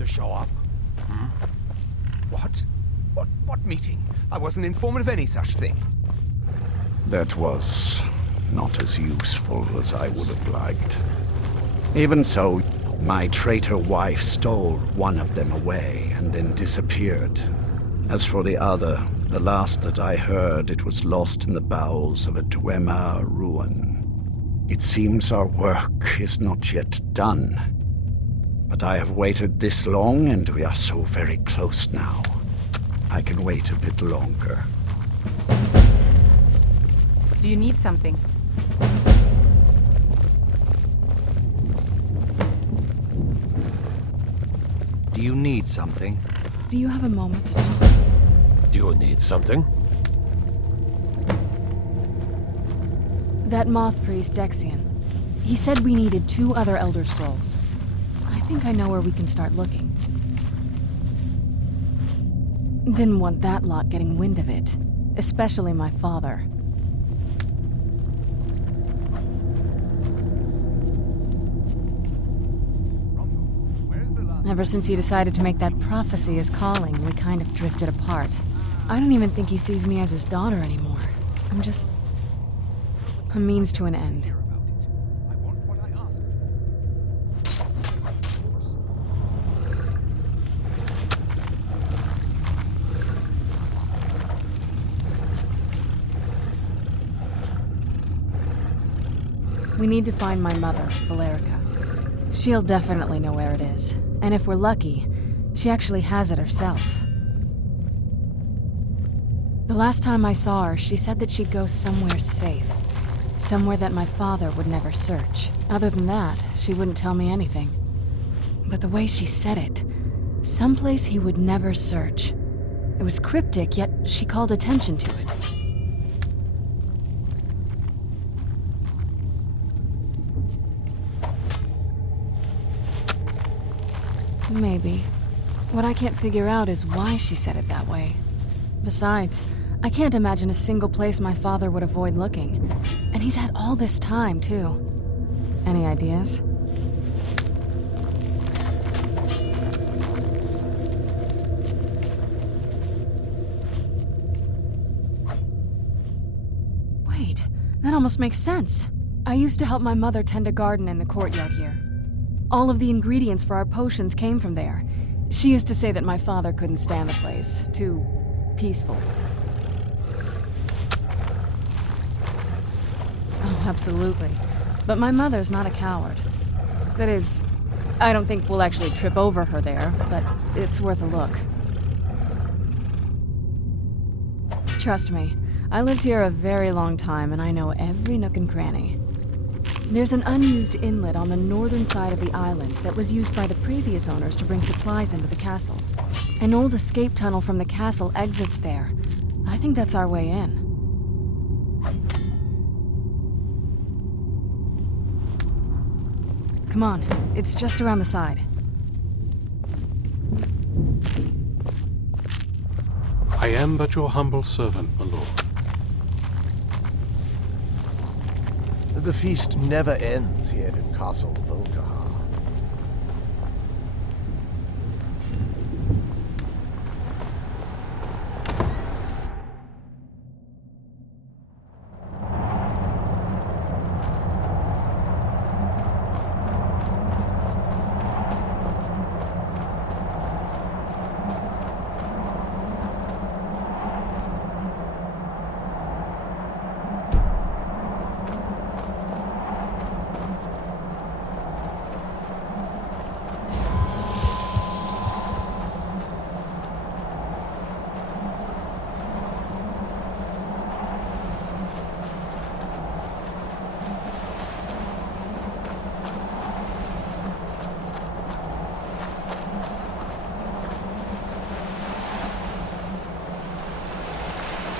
to show up? What? What meeting? I wasn't informed of any such thing. That was not as useful as I would have liked. Even so, my traitor wife stole one of them away and then disappeared. As for the other, the last that I heard, it was lost in the bowels of a Dwemer ruin. It seems our work is not yet done. But I have waited this long, and we are so very close now. I can wait a bit longer. Do you need something? Do you need something? Do you have a moment to talk? Do you need something? That moth priest, Dexian. He said we needed 2 other Elder Scrolls. I think I know where we can start looking. Didn't want that lot getting wind of it. Especially my father. Ever since he decided to make that prophecy his calling, we kind of drifted apart. I don't even think he sees me as his daughter anymore. I'm just a means to an end. We need to find my mother, Valerica. She'll definitely know where it is. And if we're lucky, she actually has it herself. The last time I saw her, she said that she'd go somewhere safe. Somewhere that my father would never search. Other than that, she wouldn't tell me anything. But the way she said it, someplace he would never search. It was cryptic, yet she called attention to it. Maybe. What I can't figure out is why she said it that way. Besides, I can't imagine a single place my father would avoid looking. And he's had all this time, too. Any ideas? Wait, that almost makes sense. I used to help my mother tend a garden in the courtyard here. All of the ingredients for our potions came from there. She used to say that my father couldn't stand the place. Too peaceful. Oh, absolutely. But my mother's not a coward. That is, I don't think we'll actually trip over her there, but it's worth a look. Trust me, I lived here a very long time and I know every nook and cranny. There's an unused inlet on the northern side of the island that was used by the previous owners to bring supplies into the castle. An old escape tunnel from the castle exits there. I think that's our way in. Come on, it's just around the side. I am but your humble servant, my lord. The feast never ends here in Castle Volkihar.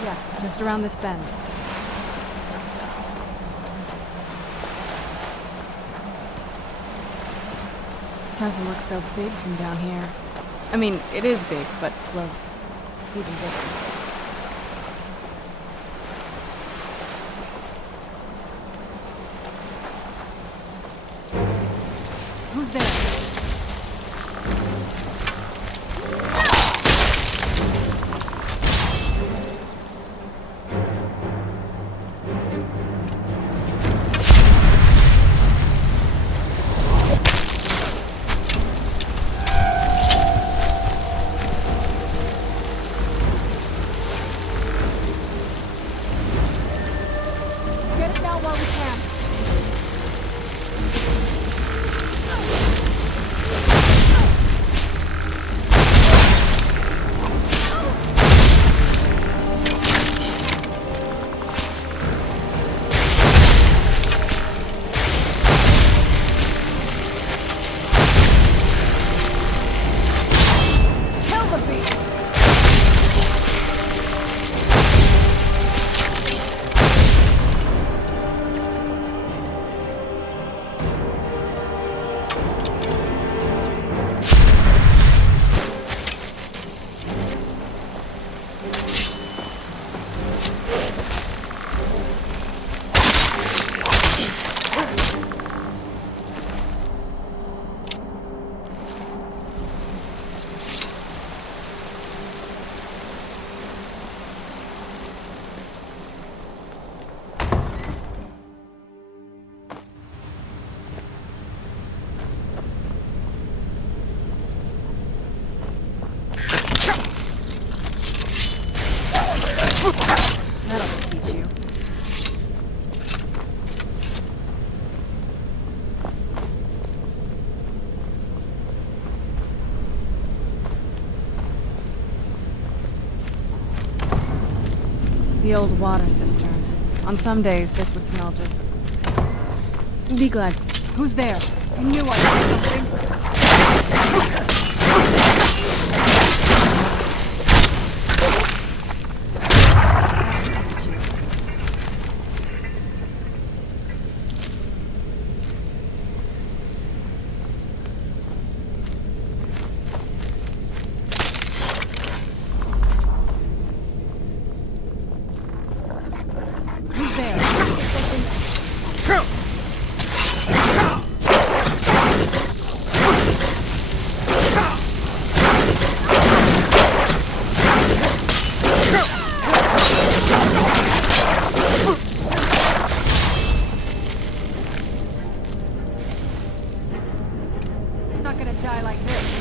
Yeah, just around this bend. Castle looks so big from down here. I mean, it is big, but, well, even bigger. Who's there? The old water cistern. On some days, this would smell just... Be glad. Who's there? I knew I saw something. Who's there? I'm not gonna die like this.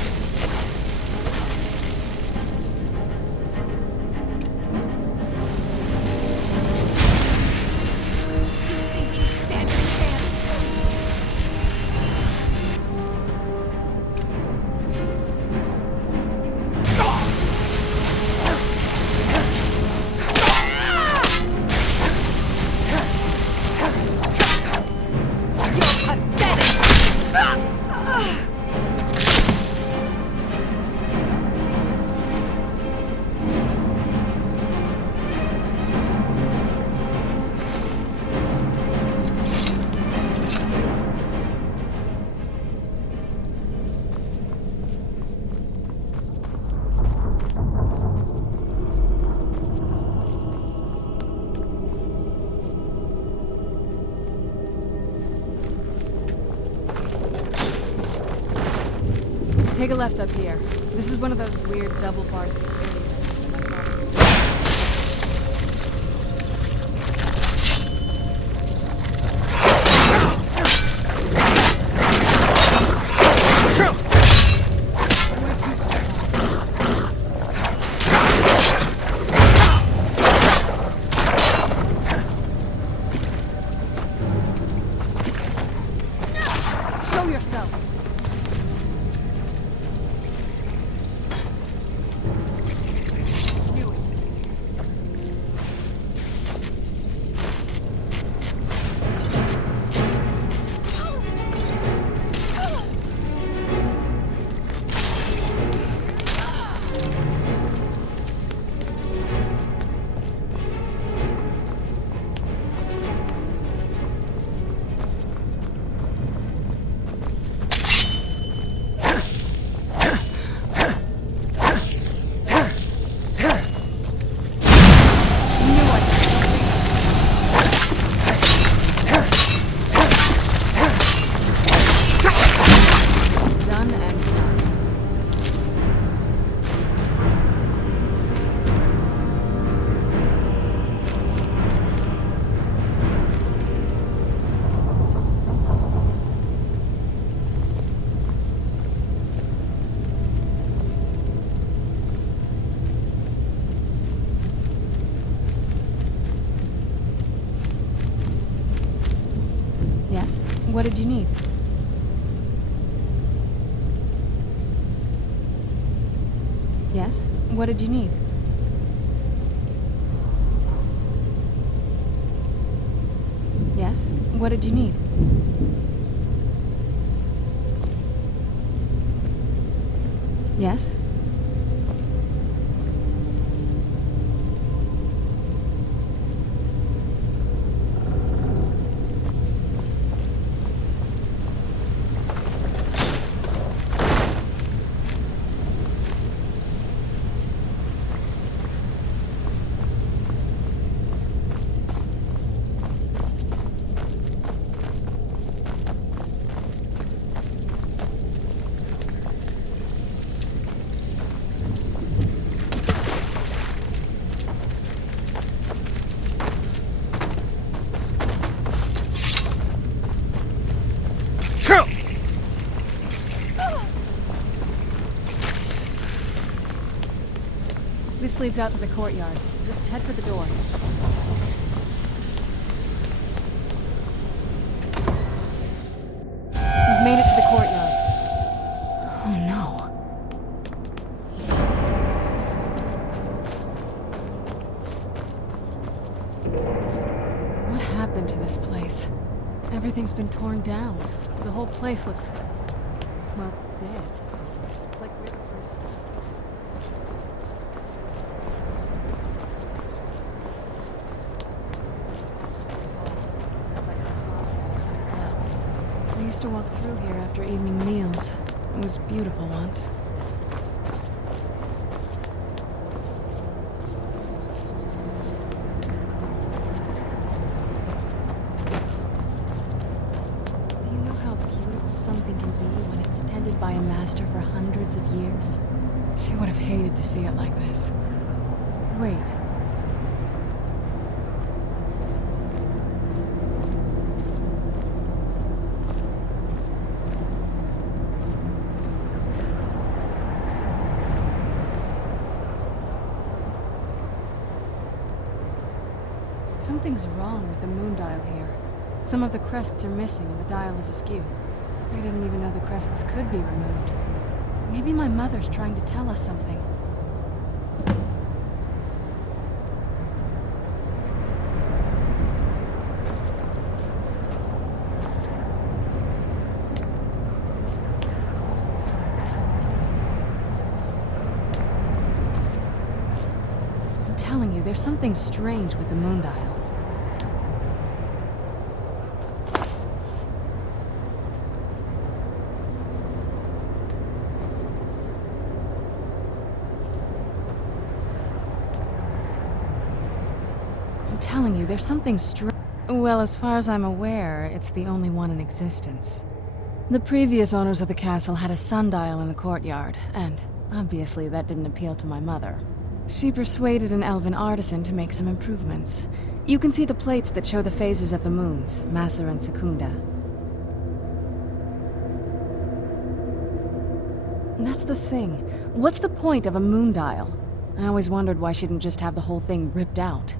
Take a left up here. This is one of those weird double-barred security doors. Show yourself. Yes? What did you need? Yes? What did you need? Yes? What did you need? Yes? This leads out to the courtyard. Just head for the door. We've made it to the courtyard. Oh no. this? Everything's been torn down. The whole place looks, well, dead. It's like we're the first to see this. It's like my father had it sealed up. I used to walk through here after evening meals. It was beautiful once. Do you know how beautiful something can be when it's tended by a master for hundreds of years? She would have hated to see it like this. Wait. Something's wrong with the moon dial here. Some of the crests are missing and the dial is askew. I didn't even know the crests could be removed. Maybe my mother's trying to tell us something. I'm telling you, there's something strange with the moon dial. Telling you, there's something Well, as far as I'm aware, it's the only one in existence. The previous owners of the castle had a sundial in the courtyard, and obviously that didn't appeal to my mother. She persuaded an elven artisan to make some improvements. You can see the plates that show the phases of the moons, Maser and Secunda. And that's the thing. What's the point of a moon dial? I always wondered why she didn't just have the whole thing ripped out.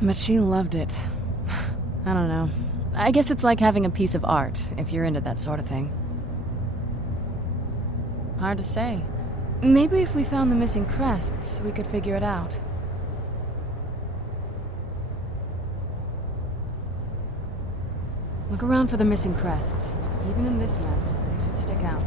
But she loved it. I don't know. I guess it's like having a piece of art, if you're into that sort of thing. Hard to say. Maybe if we found the missing crests, we could figure it out. Look around for the missing crests. Even in this mess, they should stick out.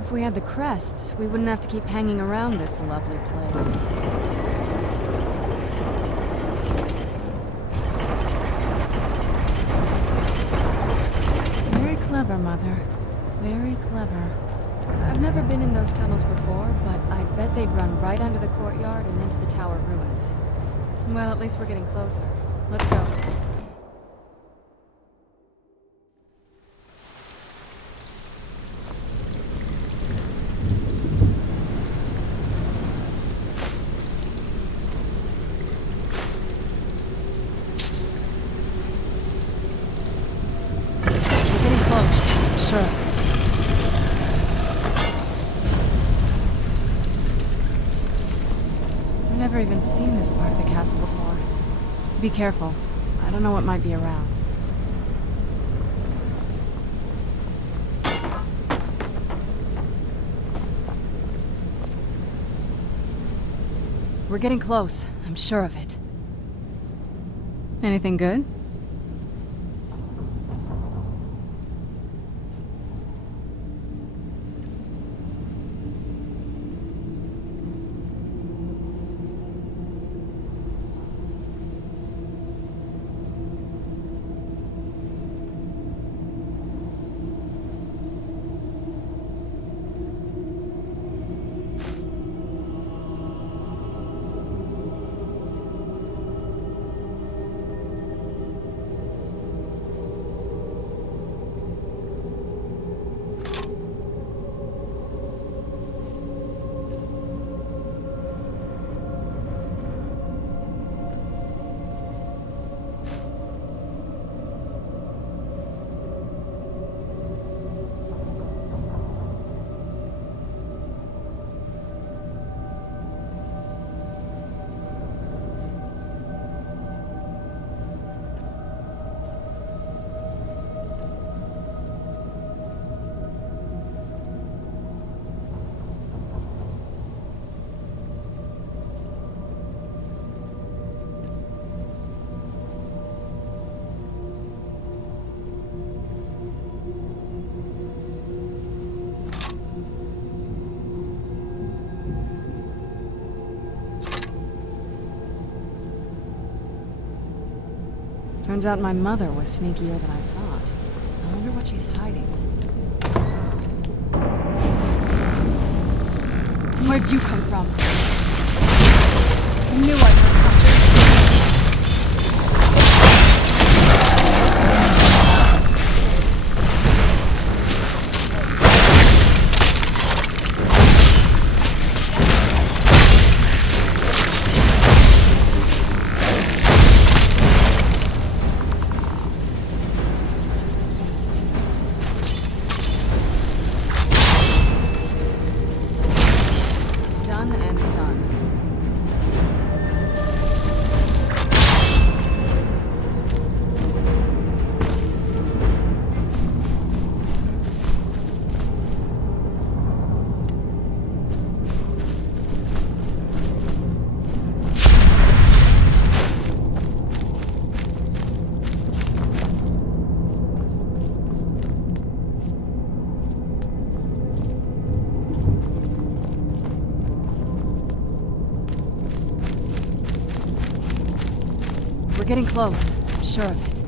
If we had the crests, we wouldn't have to keep hanging around this lovely place. Very clever, Mother. Very clever. I've never been in those tunnels before, but I bet they'd run right under the courtyard and into the tower ruins. Well, at least we're getting closer. Let's go. Sure. I've never even seen this part of the castle before. Be careful. I don't know what might be around. We're getting close. I'm sure of it. Anything good? Turns out my mother was sneakier than I thought. I wonder what she's hiding. Where'd you come from? I knew I heard something. Done and done. We're getting close. I'm sure of it.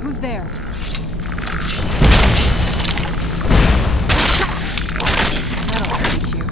Who's there? That'll teach you.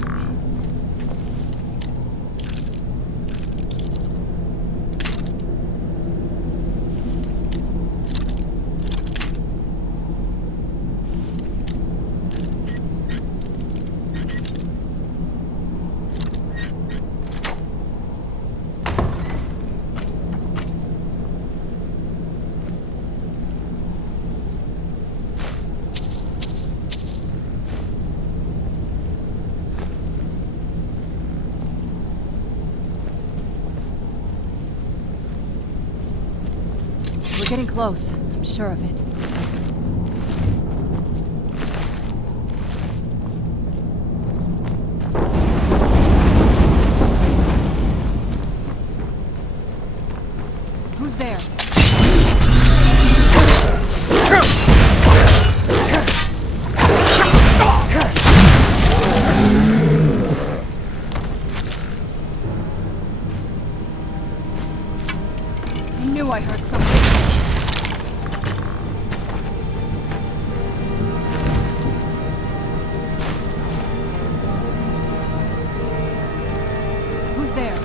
We're getting close. I'm sure of it. Who's there? I knew I heard something. Who's there?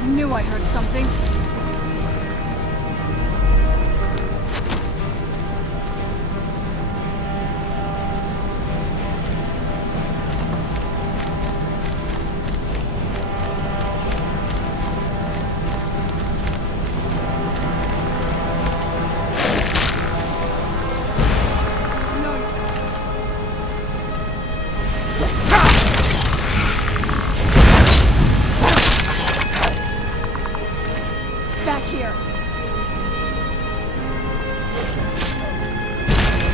I knew I heard something. Back here.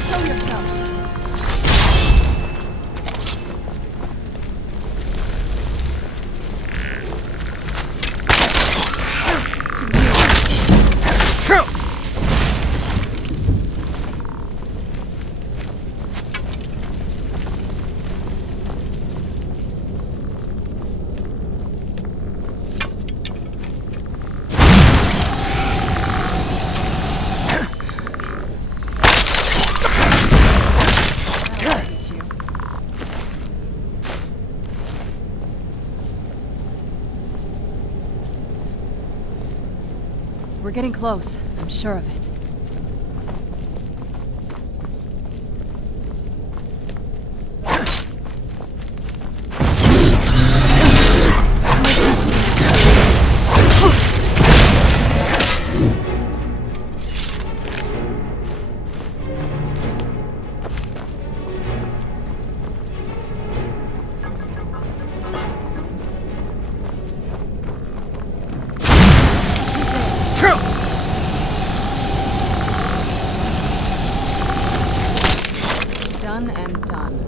Show yourself. We're getting close. I'm sure of it. Done and done.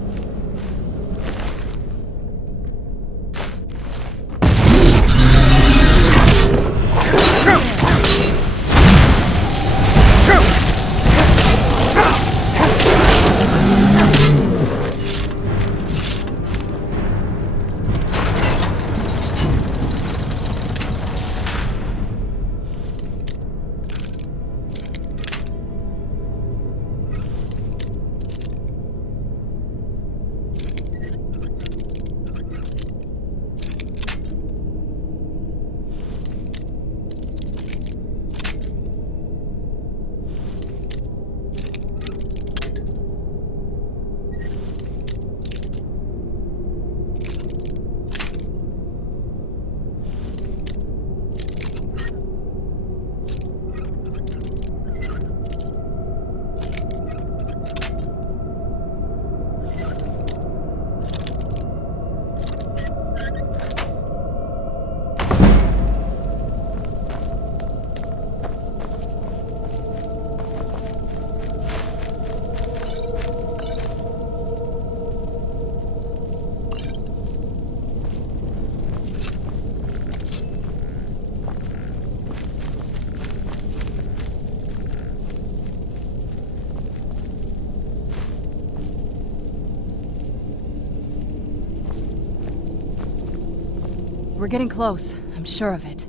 We're getting close. I'm sure of it.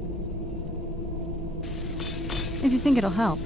If you think it'll help.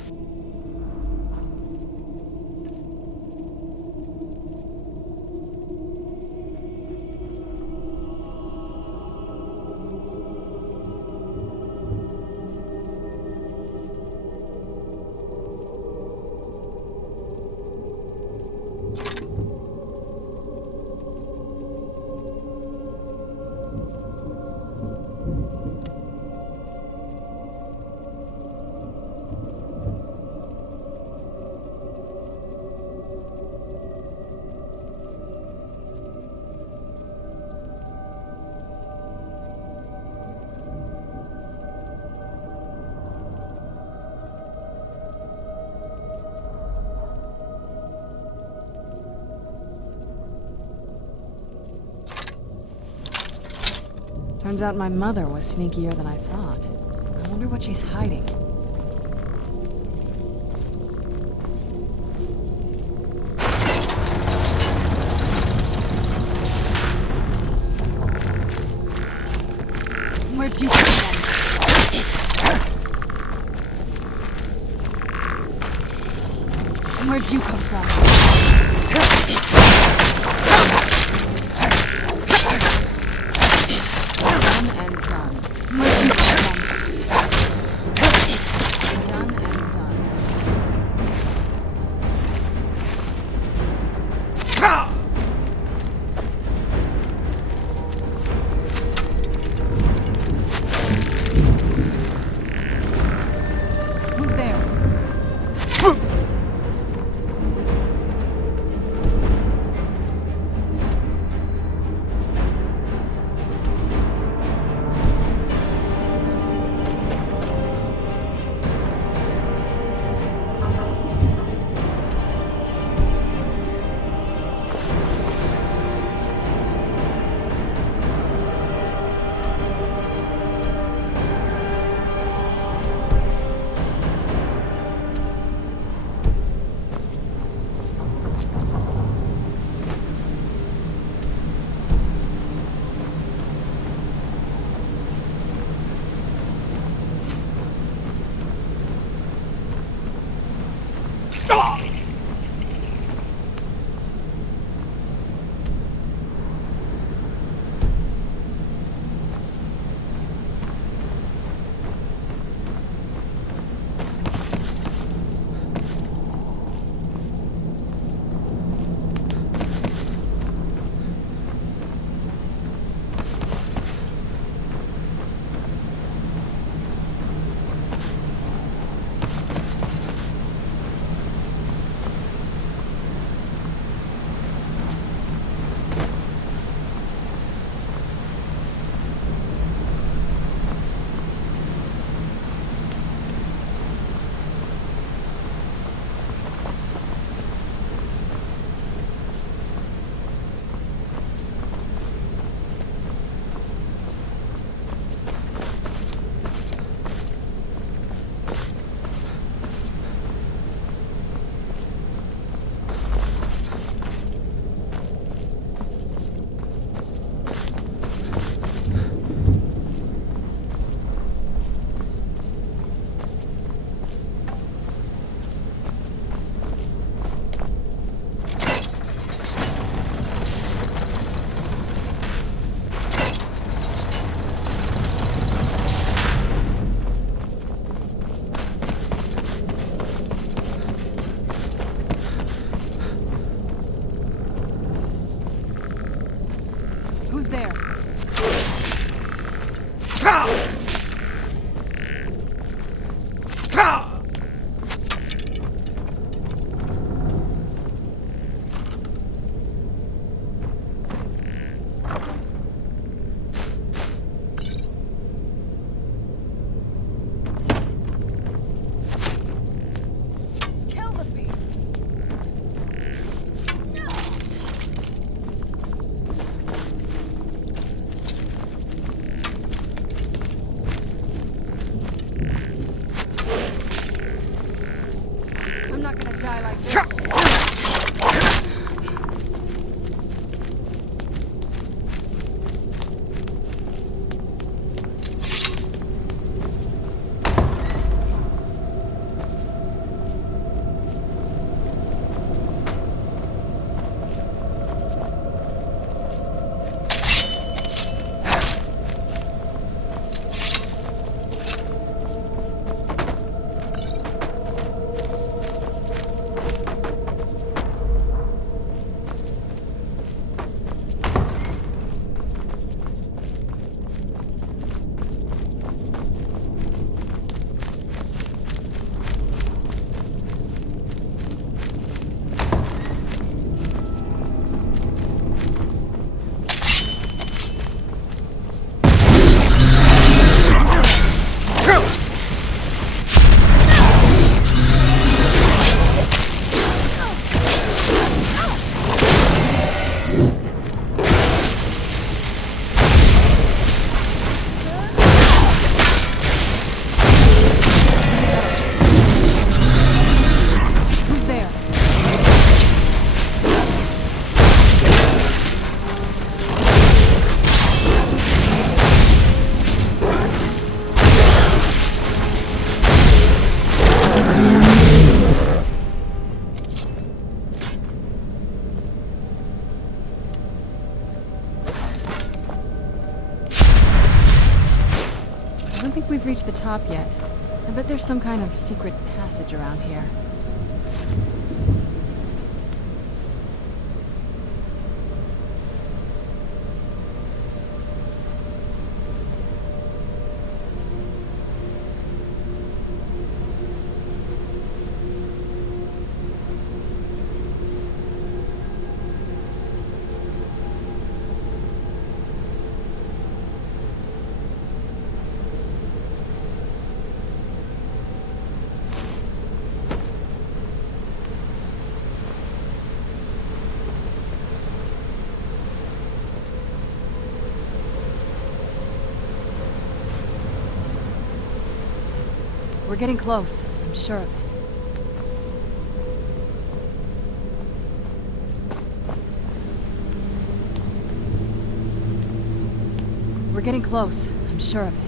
Turns out my mother was sneakier than I thought. I wonder what she's hiding. Where'd you come from? Where'd you come from? Done and done. Where'd you come from? Done and done. Who's there? Who's there? Kill the beast! No! don't think we've reached the top yet. I bet there's some kind of secret passage around here. We're getting close, I'm sure of it. We're getting close, I'm sure of it.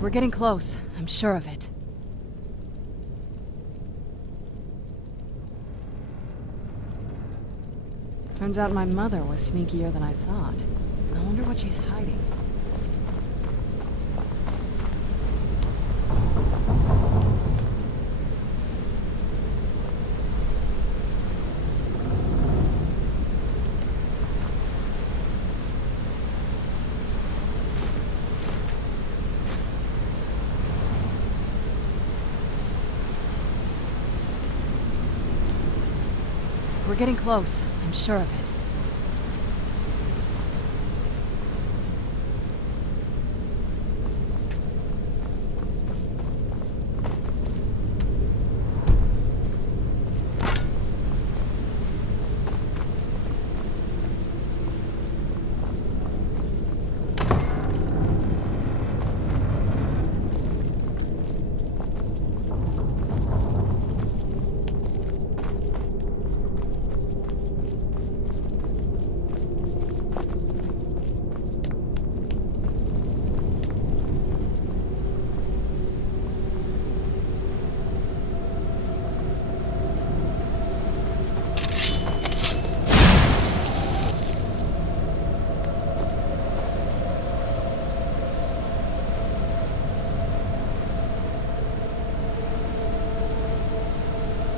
We're getting close, I'm sure of it. Turns out my mother was sneakier than I thought. I wonder what she's hiding. We're getting close, I'm sure of it.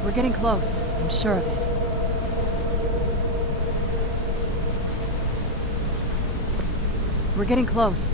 We're getting close, I'm sure of it. We're getting close.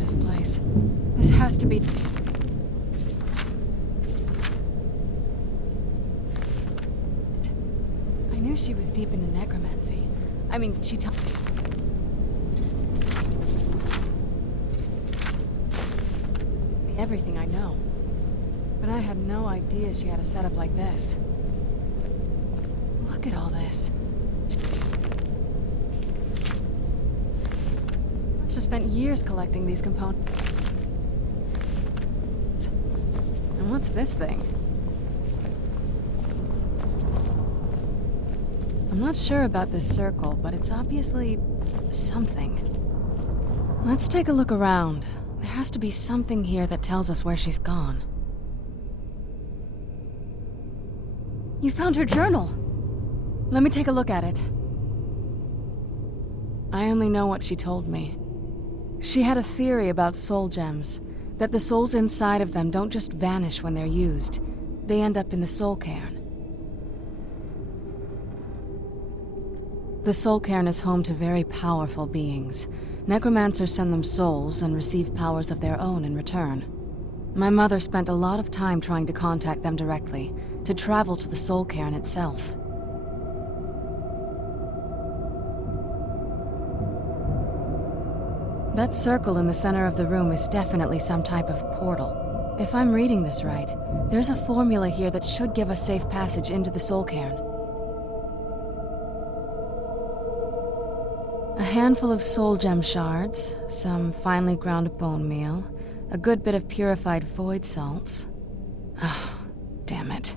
this place. This has to be... I knew she was deep into necromancy. I mean, she taught... me everything I know. But I had no idea she had a setup like this. Look at all this. Must have spent years collecting these components. And what's this thing? I'm not sure about this circle, but it's obviously something. Let's take a look around. There has to be something here that tells us where she's gone. You found her journal! Let me take a look at it. I only know what she told me. She had a theory about soul gems, that the souls inside of them don't just vanish when they're used. They end up in the soul cairn. The soul cairn is home to very powerful beings. Necromancers send them souls and receive powers of their own in return. My mother spent a lot of time trying to contact them directly, to travel to the soul cairn itself. That circle in the center of the room is definitely some type of portal. If I'm reading this right, there's a formula here that should give us safe passage into the soul cairn. A handful of soul gem shards, some finely ground bone meal, a good bit of purified void salts. Oh, damn it.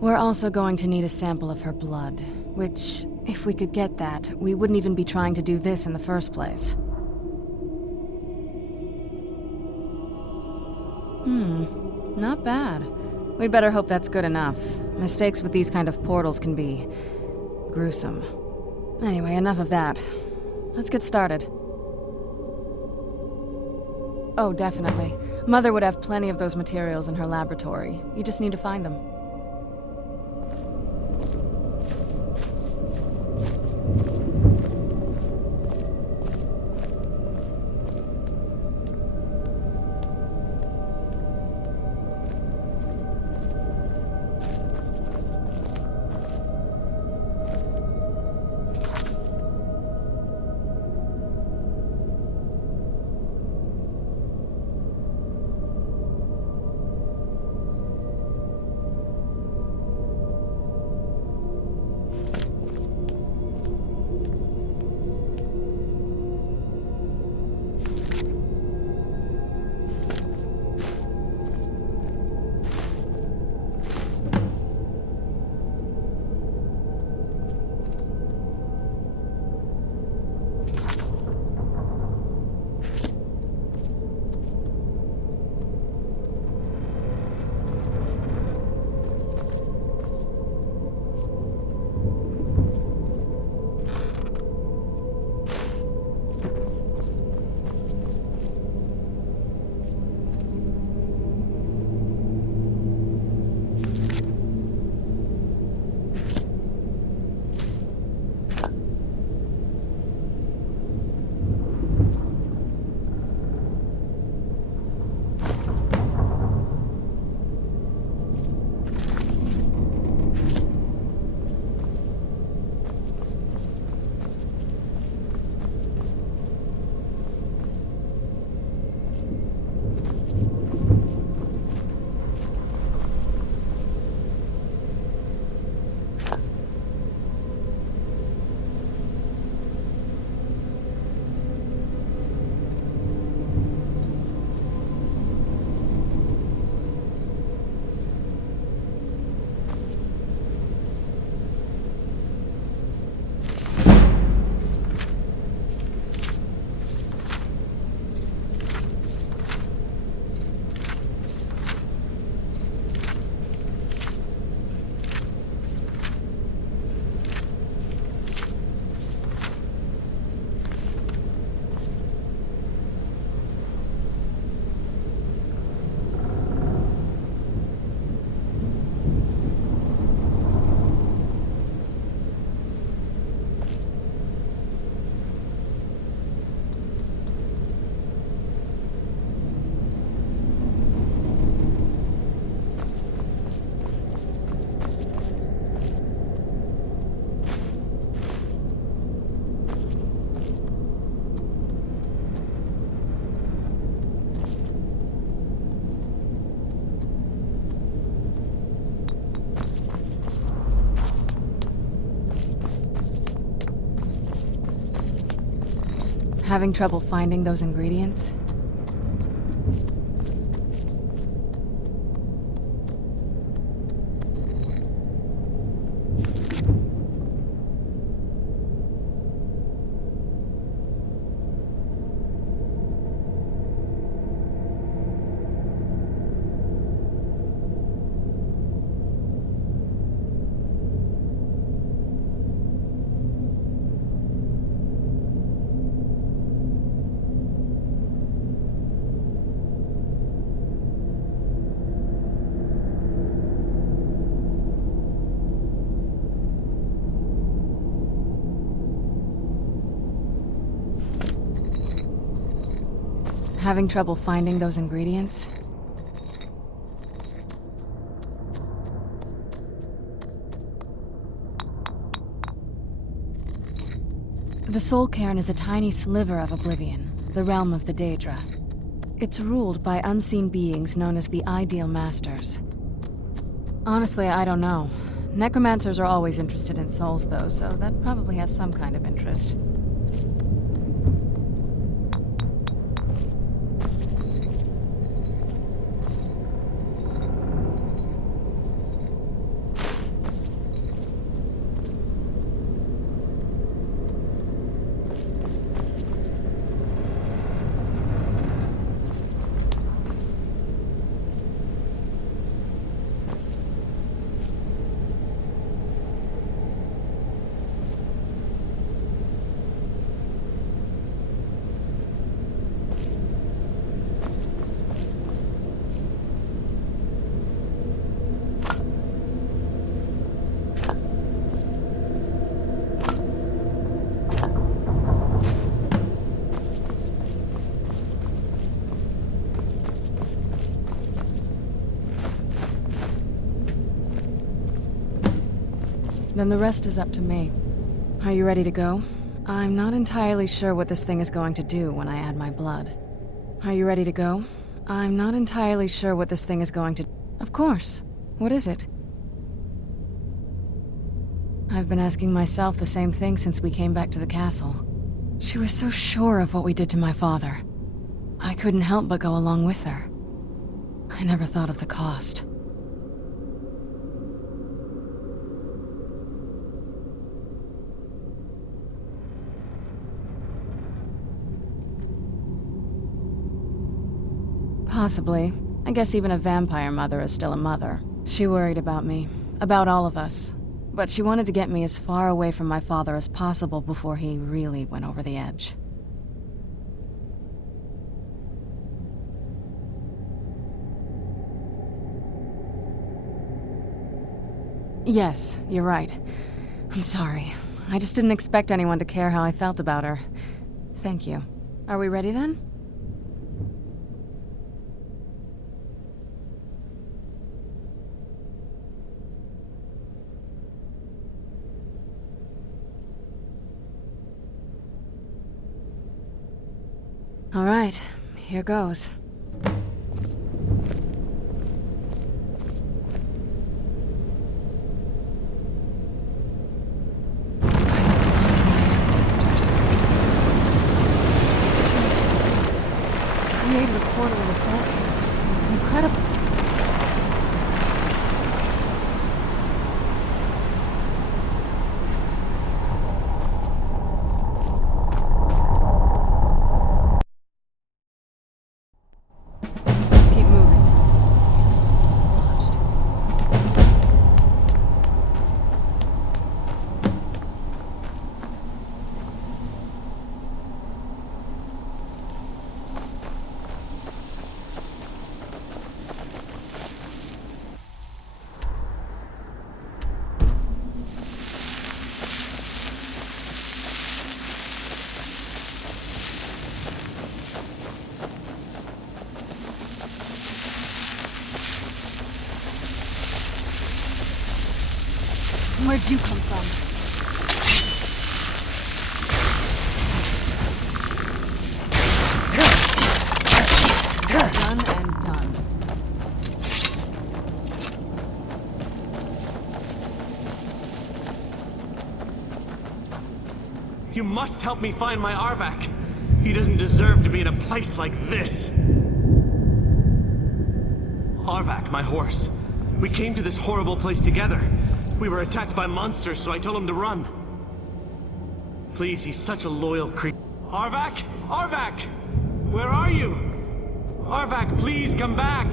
We're also going to need a sample of her blood, which, if we could get that, we wouldn't even be trying to do this in the first place. Not bad. We'd better hope that's good enough. Mistakes with these kind of portals can be gruesome. Anyway, enough of that. Let's get started. Oh, definitely. Mother would have plenty of those materials in her laboratory. You just need to find them. Having trouble finding those ingredients? Having trouble finding those ingredients? The Soul Cairn is a tiny sliver of Oblivion, the realm of the Daedra. It's ruled by unseen beings known as the Ideal Masters. Honestly, I don't know. Necromancers are always interested in souls, though, so that probably has some kind of interest. Then the rest is up to me. Are you ready to go? I'm not entirely sure what this thing is going to do when I add my blood. Are you ready to go? I'm not entirely sure what this thing is going to... Of course. What is it? I've been asking myself the same thing since we came back to the castle. She was so sure of what we did to my father. I couldn't help but go along with her. I never thought of the cost. Possibly. I guess even a vampire mother is still a mother. She worried about me, about all of us. But she wanted to get me as far away from my father as possible before he really went over the edge. Yes, you're right. I'm sorry. I just didn't expect anyone to care how I felt about her. Thank you. Are we ready then? All right, here goes. Created a portal in the Soul Cairn. Incredible. Let's keep moving. Watched. Where'd you come from? Done and done. You must help me find my Arvak. He doesn't deserve to be in a place like this. Arvak, my horse. We came to this horrible place together. We were attacked by monsters, so I told him to run. Please, he's such a loyal creature. Arvak! Arvak! Where are you? Arvak, please come back!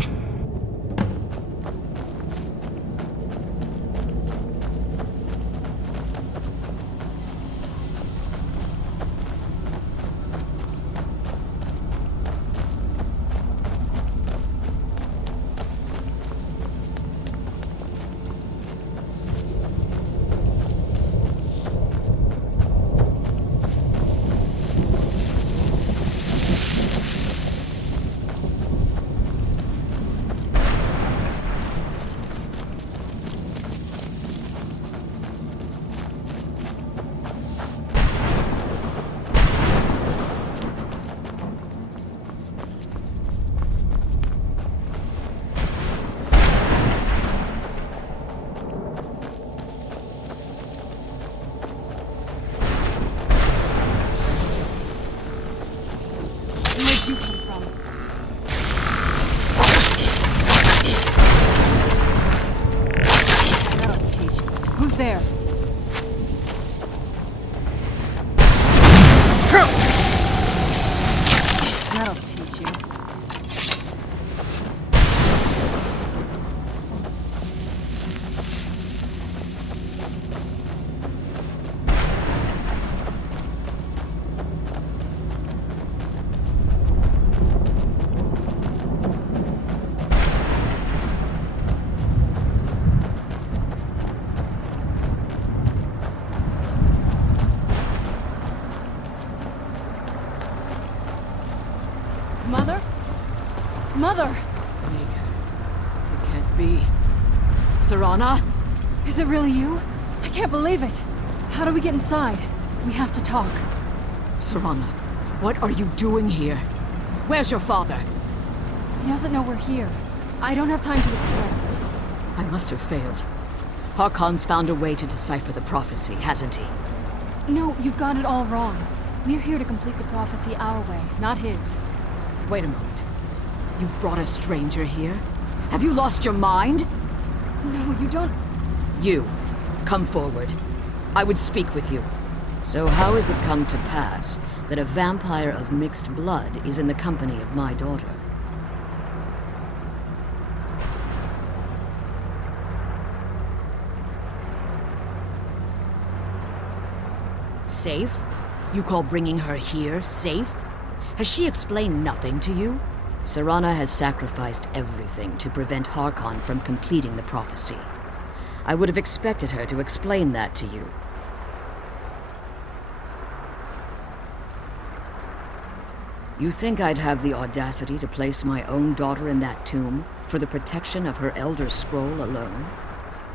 Where'd you come from? That'll teach you. Who's there? That'll teach you. Mother? Mother! Nick, it can't be. Serana? Is it really you? I can't believe it. How do we get inside? We have to talk. Serana, what are you doing here? Where's your father? He doesn't know we're here. I don't have time to explain. I must have failed. Harkon's found a way to decipher the prophecy, hasn't he? No, you've got it all wrong. We're here to complete the prophecy our way, not his. Wait a moment. You've brought a stranger here? Have you lost your mind? No, you don't... You, come forward. I would speak with you. So how has it come to pass that a vampire of mixed blood is in the company of my daughter? Safe? You call bringing her here safe? Has she explained nothing to you? Serana has sacrificed everything to prevent Harkon from completing the prophecy. I would have expected her to explain that to you. You think I'd have the audacity to place my own daughter in that tomb for the protection of her Elder Scroll alone?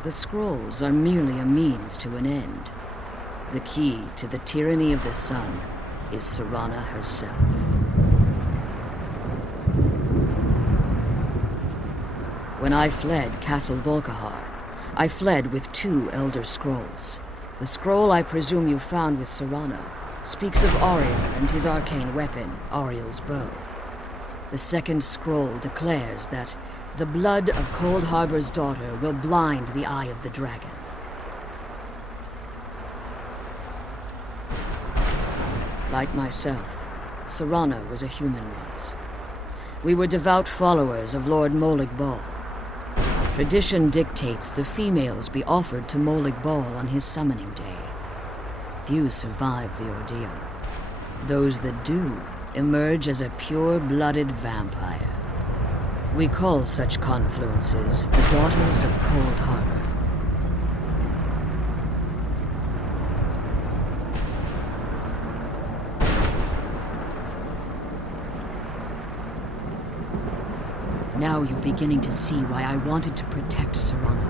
The scrolls are merely a means to an end. The key to the tyranny of the sun is Serana herself. When I fled Castle Volkihar, I fled with 2 Elder Scrolls. The scroll I presume you found with Serana speaks of Ariel and his arcane weapon, Ariel's bow. The second scroll declares that the blood of Cold Harbor's daughter will blind the eye of the dragon. Like myself, Serana was a human once. We were devout followers of Lord Molig Bal. Tradition dictates the females be offered to Molig Bal on his summoning day. Few survive the ordeal. Those that do emerge as a pure-blooded vampire. We call such confluences the Daughters of Cold Harbor. Now you're beginning to see why I wanted to protect Serana,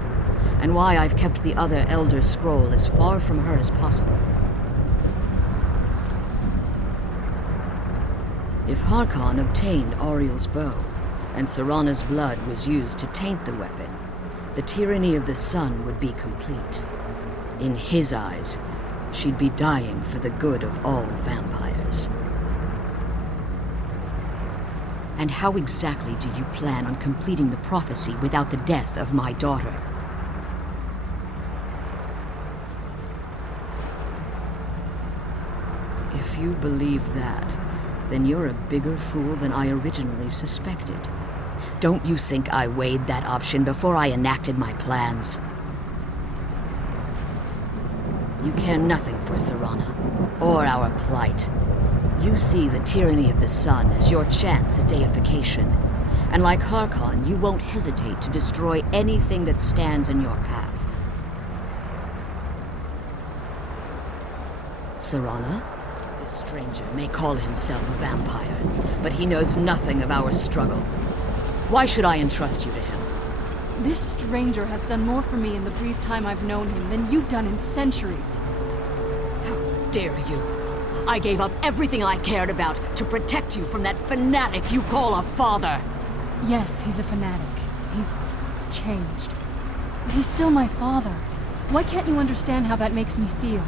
and why I've kept the other Elder Scroll as far from her as possible. If Harkon obtained Ariel's bow, and Serana's blood was used to taint the weapon, the tyranny of the sun would be complete. In his eyes, she'd be dying for the good of all vampires. And how exactly do you plan on completing the prophecy without the death of my daughter? If you believe that, then you're a bigger fool than I originally suspected. Don't you think I weighed that option before I enacted my plans? You care nothing for Serana, or our plight. You see the tyranny of the sun as your chance at deification. And like Harkon, you won't hesitate to destroy anything that stands in your path. Serana? This stranger may call himself a vampire, but he knows nothing of our struggle. Why should I entrust you to him? This stranger has done more for me in the brief time I've known him than you've done in centuries. How dare you! I gave up everything I cared about to protect you from that fanatic you call a father! Yes, he's a fanatic. He's changed. But he's still my father. Why can't you understand how that makes me feel?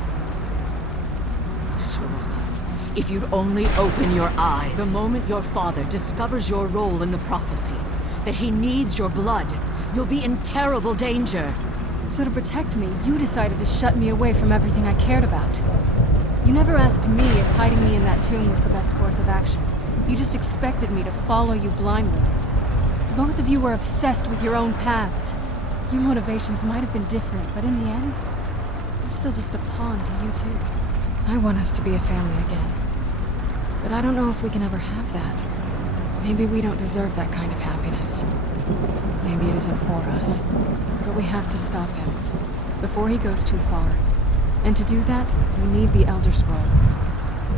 Serana, if you'd only open your eyes. The moment your father discovers your role in the prophecy, that he needs your blood, you'll be in terrible danger. So to protect me, you decided to shut me away from everything I cared about. You never asked me if hiding me in that tomb was the best course of action. You just expected me to follow you blindly. Both of you were obsessed with your own paths. Your motivations might have been different, but in the end, I'm still just a pawn to you two. I want us to be a family again. But I don't know if we can ever have that. Maybe we don't deserve that kind of happiness. Maybe it isn't for us. But we have to stop him, before he goes too far. And to do that, we need the Elder Scroll.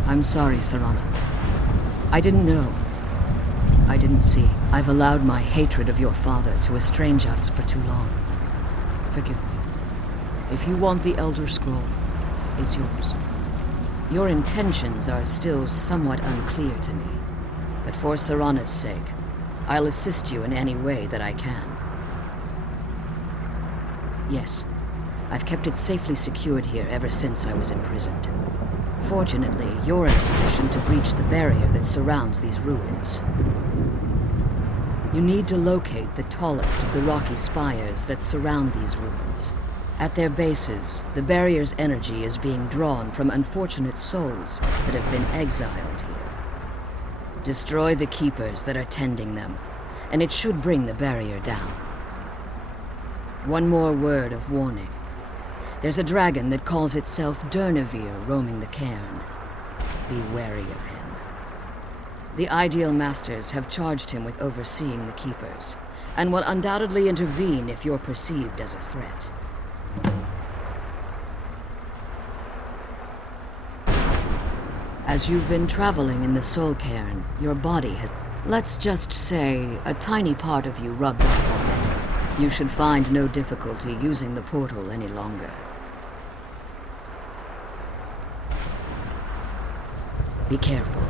I'm sorry, Serana. I didn't know. I didn't see. I've allowed my hatred of your father to estrange us for too long. Forgive me. If you want the Elder Scroll, it's yours. Your intentions are still somewhat unclear to me, but for Serana's sake, I'll assist you in any way that I can. Yes, I've kept it safely secured here ever since I was imprisoned. Fortunately, you're in a position to breach the barrier that surrounds these ruins. You need to locate the tallest of the rocky spires that surround these ruins. At their bases, the barrier's energy is being drawn from unfortunate souls that have been exiled here. Destroy the keepers that are tending them, and it should bring the barrier down. One more word of warning. There's a dragon that calls itself Durnevere roaming the cairn. Be wary of him. The Ideal Masters have charged him with overseeing the keepers, and will undoubtedly intervene if you're perceived as a threat. As you've been traveling in the Soul Cairn, your body has, let's just say, a tiny part of you rubbed off on it. You should find no difficulty using the portal any longer. Be careful.